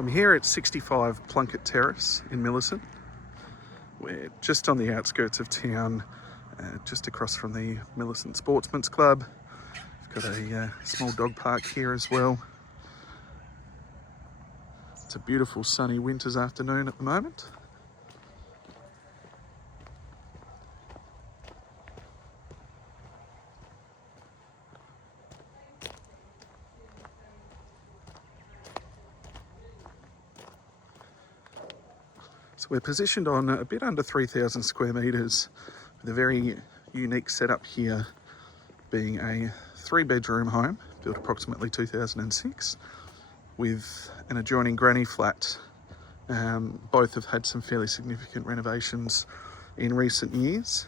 I'm here at 65 Plunkett Terrace in Millicent. We're just on the outskirts of town, just across from the Millicent Sportsman's Club. We've got a small dog park here as well. It's a beautiful sunny winter's afternoon at the moment. So we're positioned on a bit under 3,000 square metres with a very unique setup here, being a 3-bedroom home built approximately 2006 with an adjoining granny flat. Both have had some fairly significant renovations in recent years.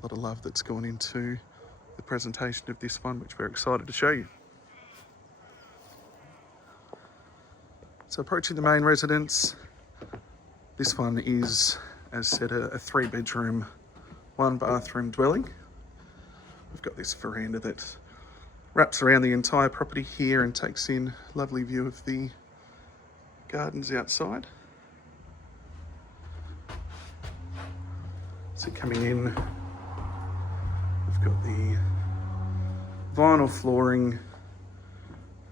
A lot of love that's gone into the presentation of this one, which we're excited to show you. So approaching the main residence, this one is, as said, a 3-bedroom, 1-bathroom dwelling. We've got this veranda that wraps around the entire property here and takes in a lovely view of the gardens outside. So coming in, we've got the vinyl flooring,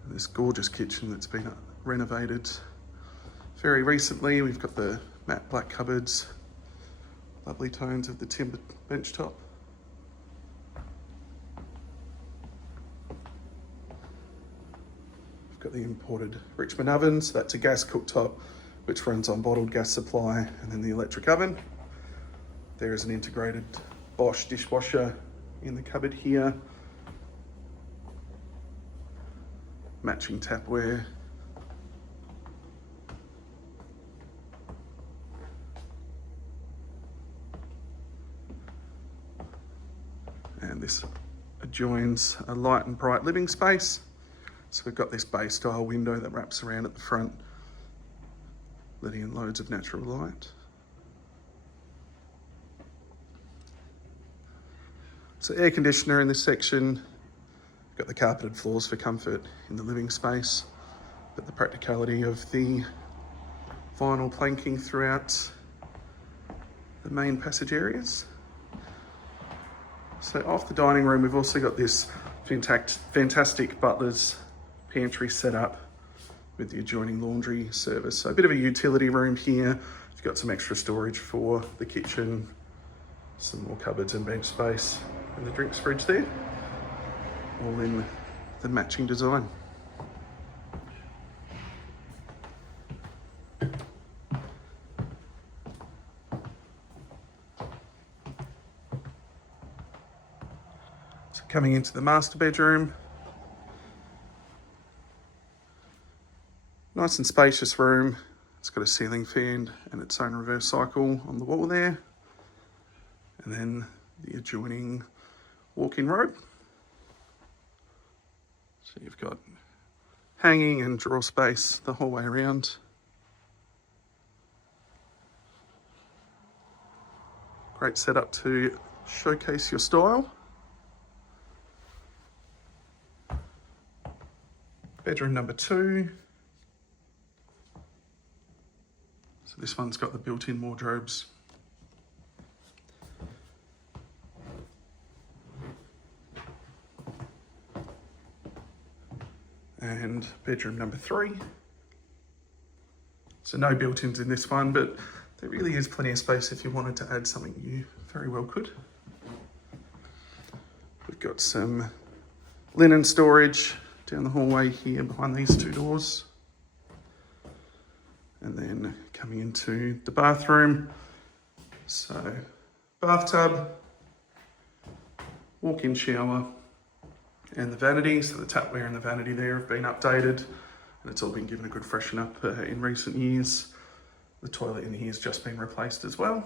this gorgeous kitchen that's been renovated very recently. We've got the matte black cupboards, lovely tones of the timber bench top. We've got the imported Richmond oven, so that's a gas cooktop which runs on bottled gas supply, and then the electric oven. There is an integrated Bosch dishwasher in the cupboard here. Matching tapware. And this adjoins a light and bright living space. So we've got this bay style window that wraps around at the front, letting in loads of natural light. So air conditioner in this section. We've got the carpeted floors for comfort in the living space, but the practicality of the vinyl planking throughout the main passage areas. So off the dining room, we've also got this fantastic butler's pantry set up with the adjoining laundry service. So a bit of a utility room here. You've got some extra storage for the kitchen, some more cupboards and bench space, and the drinks fridge there, all in the matching design. Coming into the master bedroom, nice and spacious room. It's got a ceiling fan and its own reverse cycle on the wall there, and then the adjoining walk-in robe. So you've got hanging and drawer space the whole way around. Great setup to showcase your style. Bedroom number 2. So this one's got the built-in wardrobes. And bedroom number 3. So no built-ins in this one, but there really is plenty of space if you wanted to add something, you very well could. We've got some linen storage down the hallway here behind these 2 doors. And then coming into the bathroom. So bathtub, walk-in shower, and the vanity. So the tapware and the vanity there have been updated, and it's all been given a good freshen up in recent years. The toilet in here has just been replaced as well.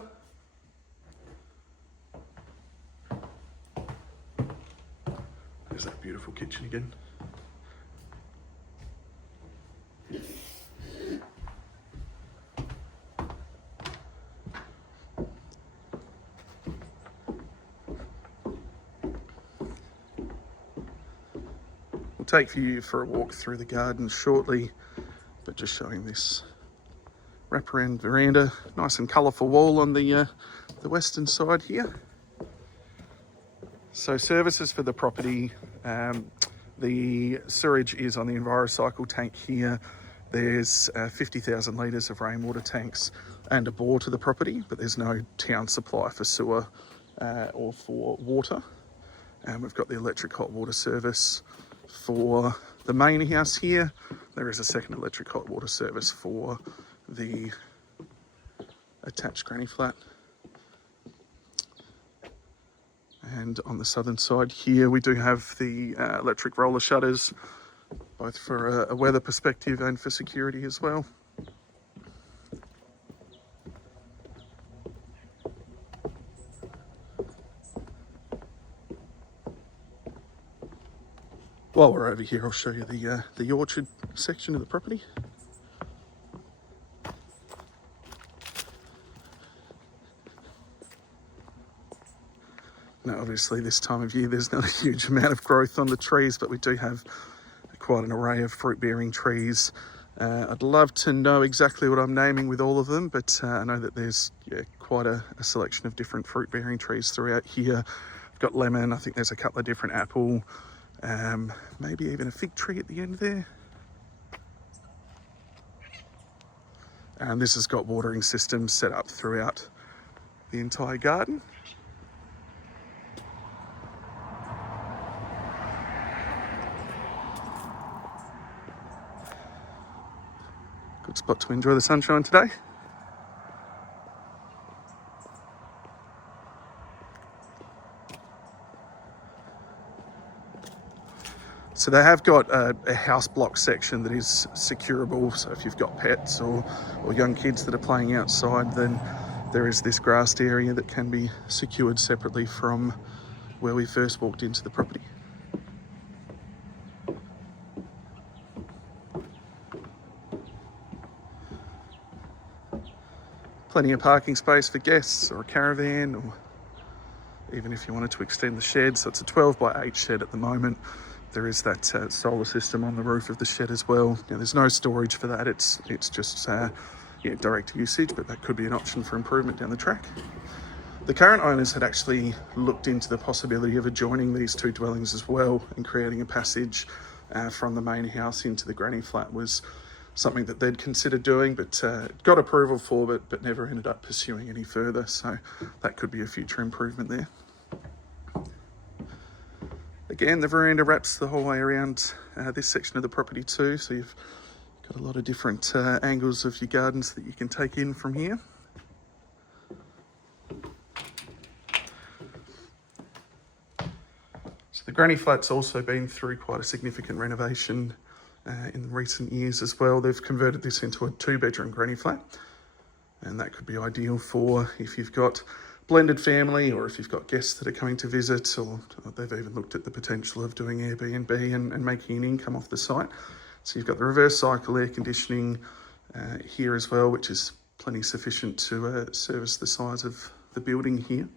There's that beautiful kitchen again. We'll take you for a walk through the garden shortly, but just showing this wraparound veranda, nice and colourful wall on the western side here. So services for the property, the sewage is on the EnviroCycle tank here. There's 50,000 litres of rainwater tanks and a bore to the property, but there's no town supply for sewer or for water. And we've got the electric hot water service for the main house here. There is a second electric hot water service for the attached granny flat. And on the southern side here, we do have the electric roller shutters, both for a weather perspective and for security as well. While we're over here, I'll show you the orchard section of the property. Now, obviously this time of year, there's not a huge amount of growth on the trees, but we do have quite an array of fruit-bearing trees. I'd love to know exactly what I'm naming with all of them, but I know that there's quite a selection of different fruit-bearing trees throughout here. I've got lemon, I think there's a couple of different apple, maybe even a fig tree at the end there. And this has got watering systems set up throughout the entire garden. Good spot to enjoy the sunshine today. So they have got a house block section that is securable. So if you've got pets or young kids that are playing outside, then there is this grassed area that can be secured separately from where we first walked into the property. Plenty of parking space for guests or a caravan, or even if you wanted to extend the shed. So it's a 12 by 8 shed at the moment. There is that solar system on the roof of the shed as well. Now, there's no storage for that. It's just direct usage, but that could be an option for improvement down the track. The current owners had actually looked into the possibility of adjoining these two dwellings as well, and creating a passage from the main house into the granny flat was something that they'd considered doing, but got approval for, but never ended up pursuing any further. So that could be a future improvement there. Again, the veranda wraps the whole way around this section of the property too, so you've got a lot of different angles of your gardens that you can take in from here. So the granny flat's also been through quite a significant renovation in recent years as well. They've converted this into a 2-bedroom granny flat, and that could be ideal for if you've got blended family, or if you've got guests that are coming to visit, or they've even looked at the potential of doing Airbnb and making an income off the site. So you've got the reverse cycle air conditioning here as well, which is plenty sufficient to service the size of the building here.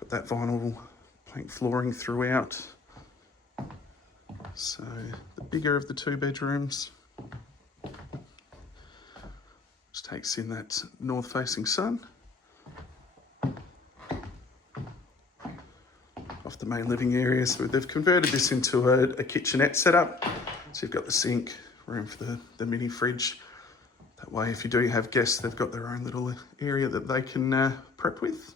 Got that vinyl plank flooring throughout. So the bigger of the 2 bedrooms, just takes in that north-facing sun off the main living area. So they've converted this into a kitchenette setup. So you've got the sink, room for the mini fridge. That way, if you do have guests, they've got their own little area that they can prep with.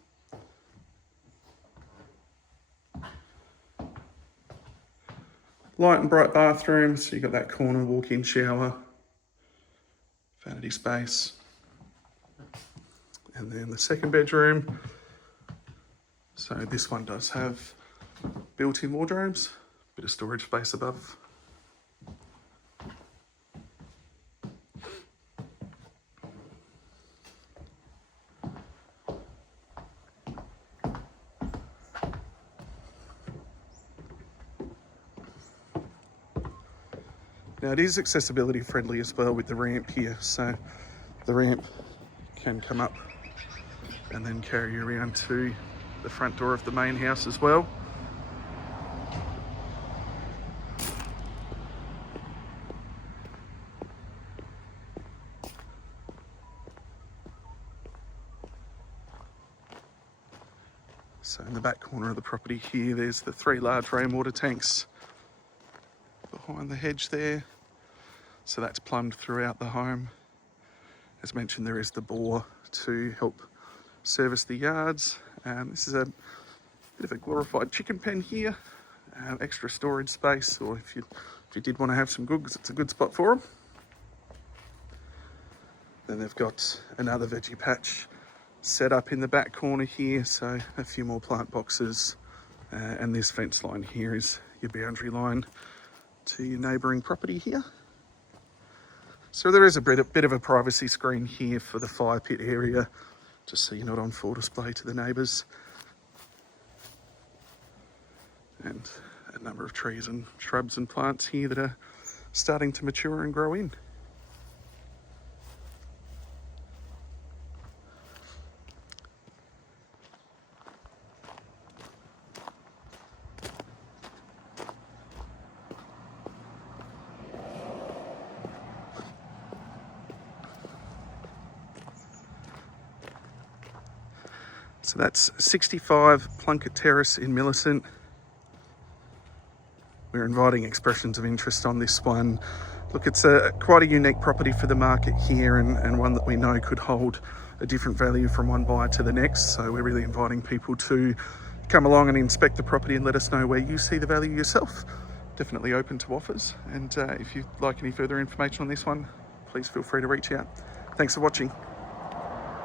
Light and bright bathroom, so you've got that corner walk-in shower, vanity space. And then the second bedroom. So this one does have built-in wardrobes, bit of storage space above. Now it is accessibility friendly as well with the ramp here, so the ramp can come up and then carry you around to the front door of the main house as well. So in the back corner of the property here, there's the 3 large rainwater tanks behind the hedge there. So that's plumbed throughout the home. As mentioned, there is the bore to help service the yards. This is a bit of a glorified chicken pen here. Extra storage space, or if you did want to have some goods, it's a good spot for them. Then they've got another veggie patch set up in the back corner here, so a few more plant boxes, and this fence line here is your boundary line to your neighbouring property here. So there is a bit of a privacy screen here for the fire pit area, just so you're not on full display to the neighbours. And a number of trees and shrubs and plants here that are starting to mature and grow in. So that's 65 Plunkett Terrace in Millicent. We're inviting expressions of interest on this one. Look, it's quite a unique property for the market here, and one that we know could hold a different value from one buyer to the next. So we're really inviting people to come along and inspect the property and let us know where you see the value yourself. Definitely open to offers. And if you'd like any further information on this one, please feel free to reach out. Thanks for watching.